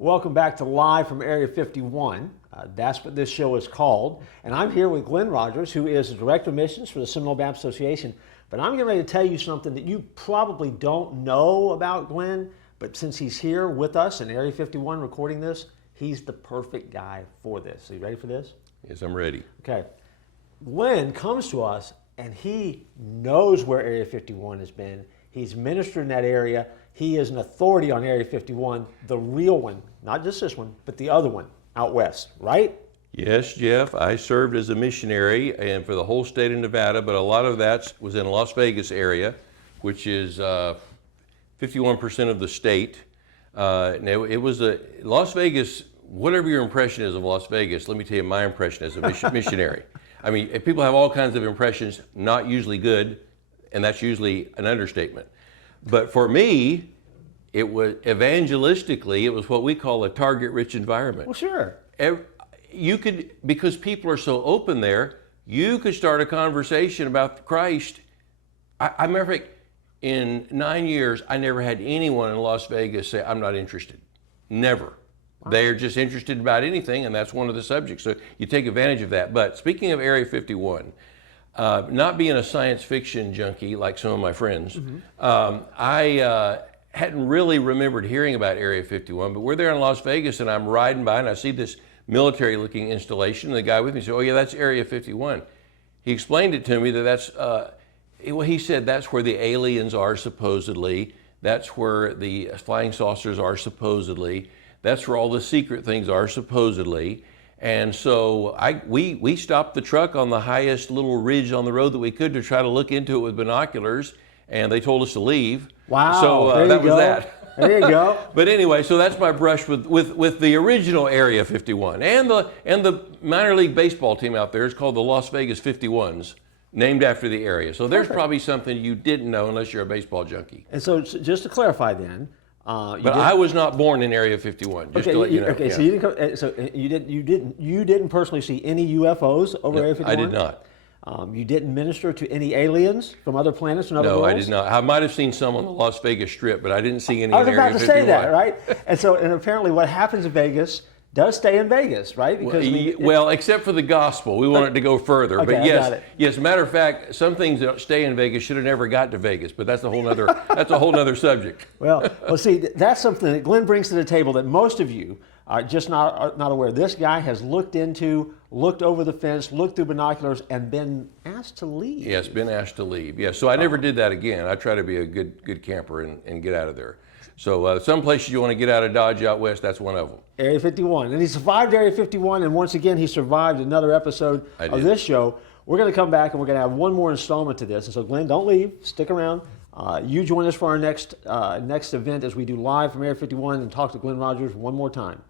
Welcome back to Live from Area 51. That's what this show is called. And I'm here with Glenn Rogers, who is the Director of Missions for the Seminole Baptist Association. But I'm getting ready to tell you something that you probably don't know about Glenn, but since he's here with us in Area 51 recording this, he's the perfect guy for this. Are you ready for this? Yes, I'm ready. Okay. Glenn comes to us and he knows where Area 51 has been. He's ministered in that area. He is an authority on Area 51, the real one, not just this one, but the other one out west, right? Yes, Jeff, I served as a missionary and for the whole state of Nevada, but a lot of that was in Las Vegas area, which is 51% of the state. Now, it was Las Vegas, whatever your impression is of Las Vegas, let me tell you my impression as a missionary. I mean, people have all kinds of impressions, not usually good, and that's usually an understatement. But for me, it was evangelistically, it was what we call a target-rich environment. Well, sure. You could, because people are so open there, you could start a conversation about Christ. I remember in 9 years, I never had anyone in Las Vegas say, I'm not interested. Never. Wow. They're just interested about anything, and that's one of the subjects. So you take advantage of that. But speaking of Area 51, not being a science fiction junkie like some of my friends, I hadn't really remembered hearing about Area 51, but we're there in Las Vegas and I'm riding by and I see this military looking installation and the guy with me said, oh yeah, that's Area 51. He explained it to me that that's, well, he said that's where the aliens are supposedly, that's where the flying saucers are supposedly, that's where all the secret things are supposedly. And so we stopped the truck on the highest little ridge on the road that we could to try to look into it with binoculars, and they told us to leave. Wow, so that was that. There you go. But anyway, so that's my brush with the original Area 51. And the minor league baseball team out there is called the Las Vegas 51s, named after the area. So there's probably something you didn't know unless you're a baseball junkie. And so just to clarify then, but I was not born in Area 51. Just to let you know. Okay, yeah. So you didn't personally see any UFOs over Area 51? I did not. You didn't minister to any aliens from other planets and other worlds? No, I did not. I might have seen some on the Las Vegas Strip, but I didn't see any. I was in about Area to 51. say that, right? And apparently, what happens in Vegas does stay in Vegas, right? Because well, except for the gospel, we want it to go further. Okay, but yes. Matter of fact, some things that stay in Vegas should have never got to Vegas. But that's a whole nother subject. Well, see, that's something that Glenn brings to the table that most of you are just not aware. This guy has looked over the fence, looked through binoculars, and been asked to leave. Yes, been asked to leave. Yes, so I never did that again. I try to be a good camper and get out of there. So some places you want to get out of Dodge out west, that's one of them. Area 51. And he survived Area 51, and once again, he survived another episode of this show. We're going to come back, and we're going to have one more installment to this. And so, Glenn, don't leave. Stick around. You join us for our next event as we do Live from Area 51 and talk to Glenn Rogers one more time.